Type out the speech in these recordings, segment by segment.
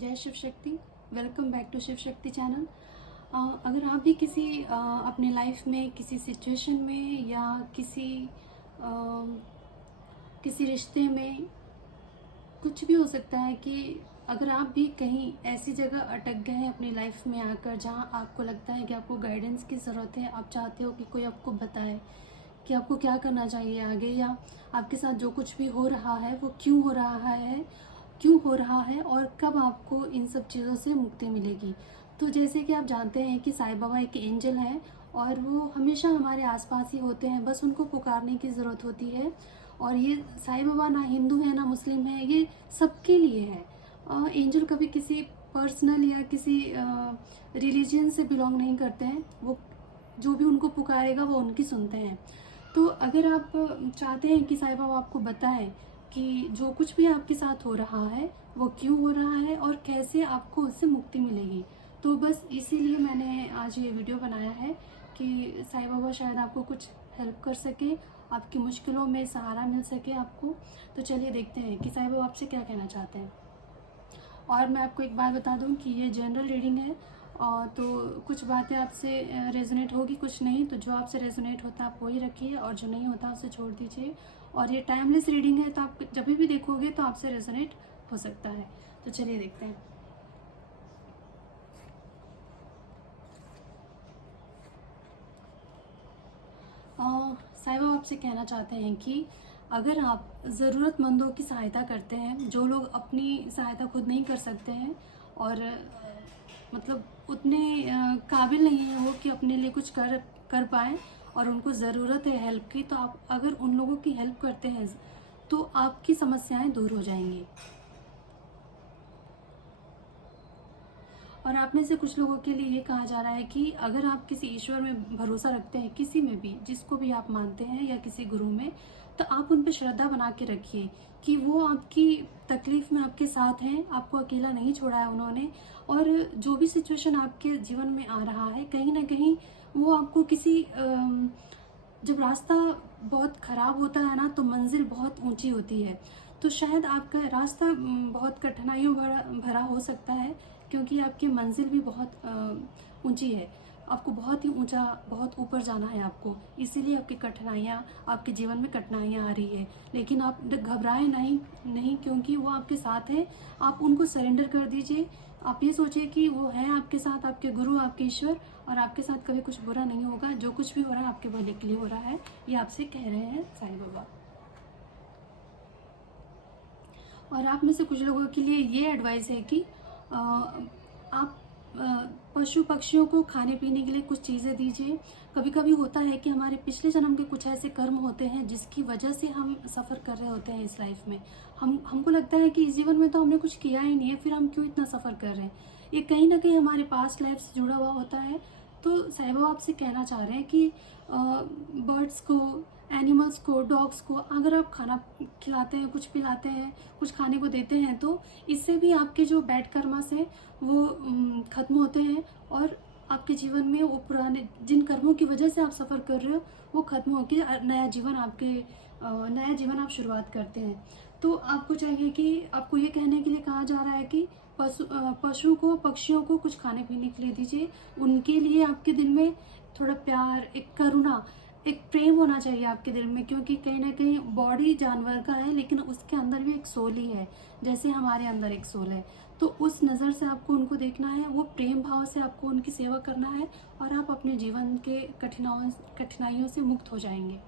जय Shiv Shakti. Welcome back to Shiv Shakti channel. अगर आप भी किसी अपने लाइफ में किसी सिचुएशन में या किसी रिश्ते में, कुछ भी हो सकता है कि अगर आप भी कहीं ऐसी जगह अटक गए हैं अपनी लाइफ में आकर जहां आपको लगता है कि आपको गाइडेंस की ज़रूरत है, आप चाहते हो कि कोई आपको बताए कि आपको क्या करना चाहिए आगे, या आपके साथ जो कुछ भी हो रहा है वो क्यों हो रहा है और कब आपको इन सब चीज़ों से मुक्ति मिलेगी। तो जैसे कि आप जानते हैं कि साईं बाबा एक एंजल हैं और वो हमेशा हमारे आसपास ही होते हैं, बस उनको पुकारने की ज़रूरत होती है। और ये साईं बाबा ना हिंदू है ना मुस्लिम है, ये सबके लिए है। एंजल कभी किसी पर्सनल या किसी रिलीजन से बिलोंग नहीं करते हैं, वो जो भी उनको पुकारेगा वो उनकी सुनते हैं। तो अगर आप चाहते हैं कि साईं बाबा आपको बताएं कि जो कुछ भी आपके साथ हो रहा है वो क्यों हो रहा है और कैसे आपको उससे मुक्ति मिलेगी, तो बस इसीलिए मैंने आज ये वीडियो बनाया है कि साईं बाबा शायद आपको कुछ हेल्प कर सके, आपकी मुश्किलों में सहारा मिल सके आपको। तो चलिए देखते हैं कि साईं बाबा आपसे क्या कहना चाहते हैं। और मैं आपको एक बात बता दूं कि ये जनरल रीडिंग है, और तो कुछ बातें आपसे रेजोनेट होगी, कुछ नहीं। तो जो आपसे रेजोनेट होता है आप वही रखिए और जो नहीं होता उसे छोड़ दीजिए। और ये टाइमलेस रीडिंग है, तो आप जब भी देखोगे तो आपसे रेजोनेट हो सकता है। तो चलिए देखते हैं। साईं बाबा आपसे कहना चाहते हैं कि अगर आप ज़रूरतमंदों की सहायता करते हैं, जो लोग अपनी सहायता खुद नहीं कर सकते हैं और मतलब उतने काबिल नहीं है वो कि अपने लिए कुछ कर कर पाएँ और उनको ज़रूरत है हेल्प की, तो आप अगर उन लोगों की हेल्प करते हैं तो आपकी समस्याएं दूर हो जाएंगी। और आप में से कुछ लोगों के लिए ये कहा जा रहा है कि अगर आप किसी ईश्वर में भरोसा रखते हैं, किसी में भी, जिसको भी आप मानते हैं, या किसी गुरु में, तो आप उन पर श्रद्धा बना के रखिए कि वो आपकी तकलीफ में आपके साथ हैं, आपको अकेला नहीं छोड़ा है उन्होंने। और जो भी सिचुएशन आपके जीवन में आ रहा है, कहीं ना कहीं वो आपको किसी जब रास्ता बहुत ख़राब होता है ना, तो मंजिल बहुत ऊंची होती है। तो शायद आपका रास्ता बहुत कठिनाइयों भरा भरा हो सकता है, क्योंकि आपकी मंजिल भी बहुत ऊंची है। आपको बहुत ही ऊंचा, बहुत ऊपर जाना है आपको, इसीलिए आपकी कठिनाइयाँ, आपके जीवन में कठिनाइयाँ आ रही है। लेकिन आप घबराएं नहीं, क्योंकि वो आपके साथ है। आप उनको सरेंडर कर दीजिए। आप ये सोचिए कि वो हैं आपके साथ, आपके गुरु, आपके ईश्वर, और आपके साथ कभी कुछ बुरा नहीं होगा। जो कुछ भी हो रहा है आपके भले के लिए हो रहा है, ये आपसे कह रहे हैं साईं बाबा। और आप में से कुछ लोगों के लिए ये एडवाइस है कि आप पशु पक्षियों को खाने पीने के लिए कुछ चीज़ें दीजिए। कभी कभी होता है कि हमारे पिछले जन्म के कुछ ऐसे कर्म होते हैं जिसकी वजह से हम सफ़र कर रहे होते हैं इस लाइफ में। हमको लगता है कि इस जीवन में तो हमने कुछ किया ही नहीं है, फिर हम क्यों इतना सफ़र कर रहे हैं। ये कहीं ना कहीं हमारे पास्ट लाइफ से जुड़ा हुआ होता है। तो साईं बाबा आपसे कहना चाह रहे हैं कि बर्ड्स को, एनिमल्स को, डॉग्स को अगर आप खाना खिलाते हैं, कुछ पिलाते हैं, कुछ खाने को देते हैं, तो इससे भी आपके जो बैड कर्मास हैं वो ख़त्म होते हैं। और आपके जीवन में वो पुराने जिन कर्मों की वजह से आप सफ़र कर रहे हो वो ख़त्म होकर नया जीवन आप शुरुआत करते हैं। तो आपको चाहिए कि आपको ये कहने के लिए कहा जा रहा है कि पशु को, पक्षियों को कुछ खाने पीने के लिए दीजिए। उनके लिए आपके दिल में थोड़ा प्यार, एक करुणा, एक प्रेम होना चाहिए आपके दिल में, क्योंकि कहीं ना कहीं बॉडी जानवर का है लेकिन उसके अंदर भी एक सोल ही है, जैसे हमारे अंदर एक सोल है। तो उस नज़र से आपको उनको देखना है, वो प्रेम भाव से आपको उनकी सेवा करना है, और आप अपने जीवन के कठिनाइयों से मुक्त हो जाएंगे।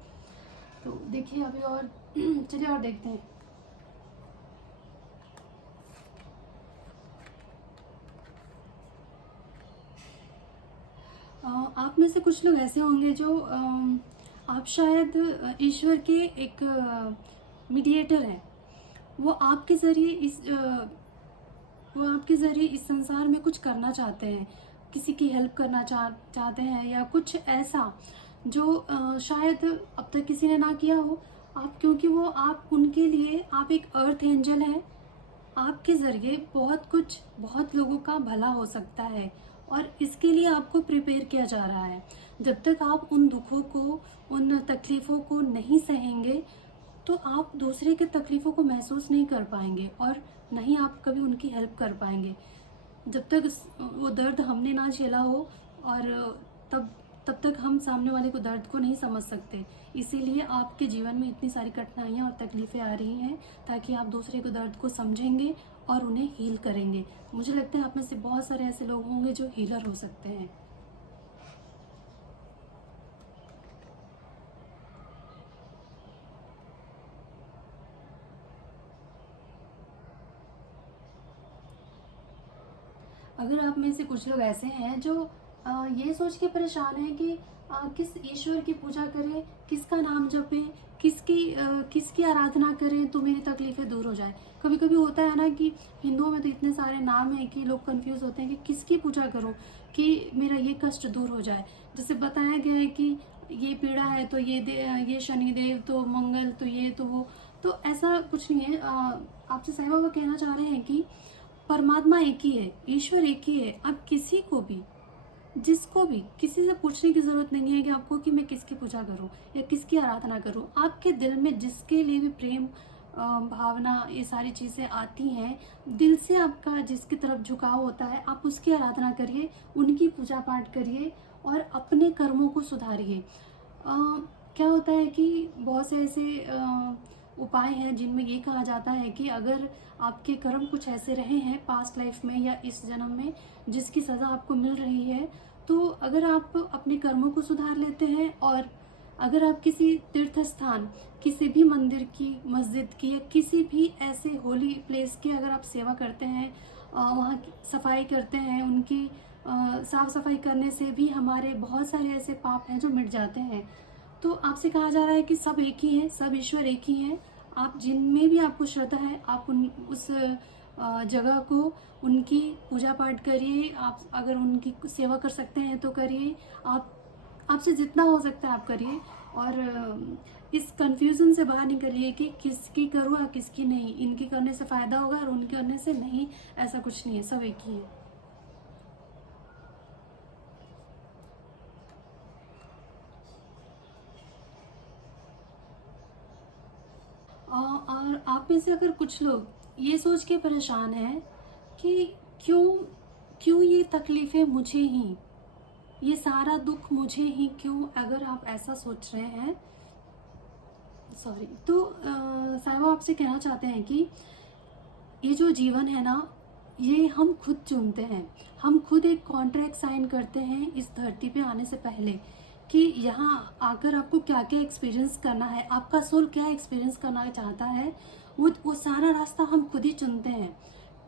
तो देखिए अभी और चलिए और देखते हैं। आप में से कुछ लोग ऐसे होंगे जो आप शायद ईश्वर के एक मीडिएटर हैं। वो आपके ज़रिए इस संसार में कुछ करना चाहते हैं, किसी की हेल्प करना चाहते हैं, या कुछ ऐसा जो शायद अब तक किसी ने ना किया हो। आप, क्योंकि वो आप उनके लिए, आप एक अर्थ एंजल हैं। आपके ज़रिए बहुत लोगों का भला हो सकता है, और इसके लिए आपको प्रिपेयर किया जा रहा है। जब तक आप उन दुखों को, उन तकलीफ़ों को नहीं सहेंगे, तो आप दूसरे के तकलीफ़ों को महसूस नहीं कर पाएंगे। और नहीं आप कभी उनकी हेल्प कर पाएंगे जब तक वो दर्द हमने ना झेला हो। और तब तब तक हम सामने वाले को दर्द को नहीं समझ सकते। इसीलिए आपके जीवन में इतनी सारी कठिनाइयाँ और तकलीफ़ें आ रही हैं, ताकि आप दूसरे को दर्द को समझेंगे और उन्हें हील करेंगे। मुझे लगता है आप में से बहुत सारे ऐसे लोग होंगे जो हीलर हो सकते हैं। अगर आप में से कुछ लोग ऐसे हैं जो ये सोच के परेशान हैं कि किस ईश्वर की पूजा करें, किसका नाम जपें, किसकी आराधना करें तो मेरी तकलीफ़ें दूर हो जाए। कभी कभी होता है ना कि हिंदुओं में तो इतने सारे नाम हैं कि लोग कंफ्यूज होते हैं कि किसकी पूजा करूं कि मेरा ये कष्ट दूर हो जाए। जैसे बताया गया है कि ये पीड़ा है तो ये शनिदेव, तो मंगल, तो ये तो वो। तो ऐसा कुछ नहीं है। आपसे साईं बाबा कहना चाह रहे हैं कि परमात्मा एक ही है, ईश्वर एक ही है। आप किसी को भी, जिसको भी, किसी से पूछने की जरूरत नहीं है कि आपको कि मैं किसकी पूजा करूं या किसकी आराधना करूं। आपके दिल में जिसके लिए भी प्रेम भावना ये सारी चीजें आती हैं, दिल से आपका जिसकी तरफ झुकाव होता है, आप उसकी आराधना करिए, उनकी पूजा पाठ करिए और अपने कर्मों को सुधारिए। क्या होता है कि बहुत से ऐसे उपाय हैं जिनमें ये कहा जाता है कि अगर आपके कर्म कुछ ऐसे रहे हैं पास्ट लाइफ में या इस जन्म में जिसकी सज़ा आपको मिल रही है, तो अगर आप अपने कर्मों को सुधार लेते हैं और अगर आप किसी तीर्थ स्थान, किसी भी मंदिर की, मस्जिद की या किसी भी ऐसे होली प्लेस की अगर आप सेवा करते हैं, वहाँ की सफाई करते हैं, उनकी साफ सफाई करने से भी हमारे बहुत सारे ऐसे पाप हैं जो मिट जाते हैं। तो आपसे कहा जा रहा है कि सब एक ही है, सब ईश्वर एक ही है। आप जिनमें भी आपको श्रद्धा है, आप उस जगह को, उनकी पूजा पाठ करिए। आप अगर उनकी सेवा कर सकते हैं तो करिए। आपसे जितना हो सकता है आप करिए और इस कंफ्यूजन से बाहर निकलिए कि किसकी करूँ या किसकी नहीं। इनकी करने से फ़ायदा होगा और उनके करने से नहीं, ऐसा कुछ नहीं है, सब एक ही है। और आप में से अगर कुछ लोग ये सोच के परेशान हैं कि क्यों क्यों ये तकलीफ़ें मुझे ही, ये सारा दुख मुझे ही क्यों, अगर आप ऐसा सोच रहे हैं, सॉरी, तो साईं बाबा आपसे कहना चाहते हैं कि ये जो जीवन है ना, ये हम खुद चुनते हैं। हम खुद एक कॉन्ट्रैक्ट साइन करते हैं इस धरती पे आने से पहले कि यहाँ आकर आपको क्या क्या एक्सपीरियंस करना है, आपका सोल क्या एक्सपीरियंस करना चाहता है, वो सारा रास्ता हम खुद ही चुनते हैं।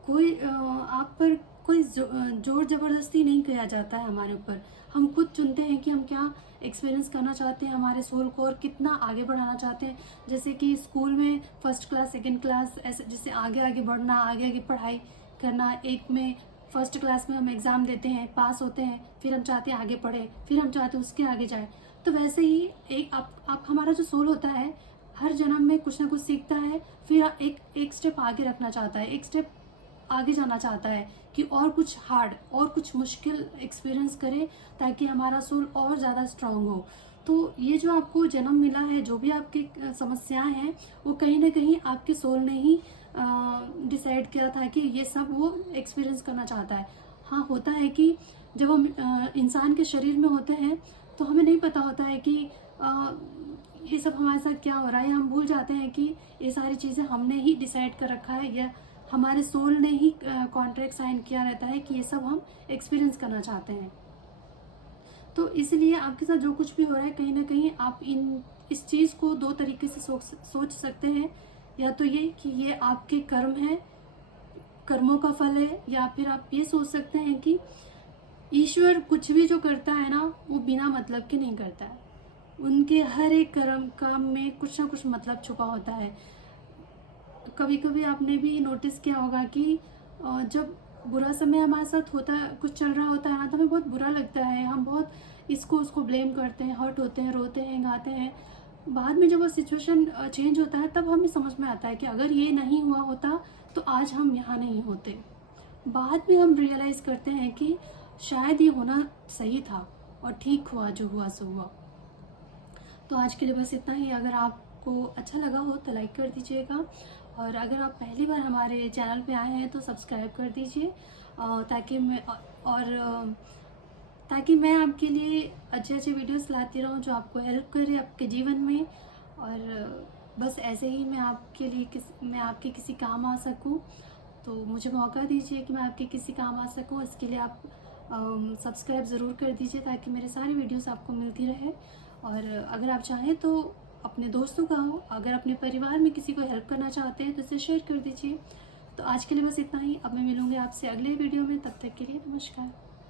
कोई आप पर कोई जोर ज़बरदस्ती नहीं किया जाता है हमारे ऊपर। हम खुद चुनते हैं कि हम क्या एक्सपीरियंस करना चाहते हैं हमारे सोल को और कितना आगे बढ़ाना चाहते हैं। जैसे कि स्कूल में फर्स्ट क्लास, सेकंड क्लास, ऐसे जैसे आगे आगे बढ़ना, आगे आगे पढ़ाई करना। एक में फर्स्ट क्लास में हम एग्ज़ाम देते हैं, पास होते हैं, फिर हम चाहते हैं आगे पढ़ें, फिर हम चाहते हैं उसके आगे जाए। तो वैसे ही एक आप हमारा जो सोल होता है हर जन्म में कुछ ना कुछ सीखता है, फिर एक स्टेप आगे रखना चाहता है, एक स्टेप आगे जाना चाहता है कि और कुछ हार्ड और कुछ मुश्किल एक्सपीरियंस करे ताकि हमारा सोल और ज़्यादा स्ट्रांग हो। तो ये जो आपको जन्म मिला है, जो भी आपकी समस्याएं हैं, वो कहीं ना कहीं आपके सोल ने ही डिसाइड किया था कि ये सब वो एक्सपीरियंस करना चाहता है। हाँ, होता है कि जब हम इंसान के शरीर में होते हैं तो हमें नहीं पता होता है कि ये सब हमारे साथ क्या हो रहा है। हम भूल जाते हैं कि ये सारी चीज़ें हमने ही डिसाइड कर रखा है या हमारे सोल ने ही कॉन्ट्रैक्ट साइन किया रहता है कि ये सब हम एक्सपीरियंस करना चाहते हैं। तो इसलिए आपके साथ जो कुछ भी हो रहा है, कहीं ना कहीं आप इस चीज़ को दो तरीके से सोच सकते हैं। या तो ये कि ये आपके कर्म है, कर्मों का फल है, या फिर आप ये सोच सकते हैं कि ईश्वर कुछ भी जो करता है ना, वो बिना मतलब के नहीं करता है। उनके हर एक कर्म काम में कुछ ना कुछ मतलब छुपा होता है। कभी कभी आपने भी नोटिस किया होगा कि जब बुरा समय हमारे साथ होता है, कुछ चल रहा होता है ना, तो हमें बहुत बुरा लगता है, हम बहुत इसको उसको ब्लेम करते हैं, हर्ट होते हैं, रोते हैं, गाते हैं। बाद में जब वो सिचुएशन चेंज होता है तब हमें समझ में आता है कि अगर ये नहीं हुआ होता तो आज हम यहाँ नहीं होते। बाद में हम रियलाइज़ करते हैं कि शायद ये होना सही था और ठीक हुआ, जो हुआ सो हुआ। तो आज के लिए बस इतना ही। अगर आपको अच्छा लगा हो तो लाइक कर दीजिएगा और अगर आप पहली बार हमारे चैनल पे आए हैं तो सब्सक्राइब कर दीजिए, ताकि मैं आपके लिए अच्छे अच्छे वीडियोस लाती रहूं जो आपको हेल्प करे आपके जीवन में। और बस ऐसे ही मैं आपके किसी काम आ सकूं, तो मुझे मौका दीजिए कि मैं आपके किसी काम आ सकूं। इसके लिए आप सब्सक्राइब ज़रूर कर दीजिए ताकि मेरे सारे वीडियोस आपको मिलती रहे। और अगर आप चाहें तो अपने दोस्तों का हो, अगर अपने परिवार में किसी को हेल्प करना चाहते हैं तो इसे शेयर कर दीजिए। तो आज के लिए बस इतना ही। अब मैं मिलूँगी आपसे अगले वीडियो में, तब तक के लिए नमस्कार।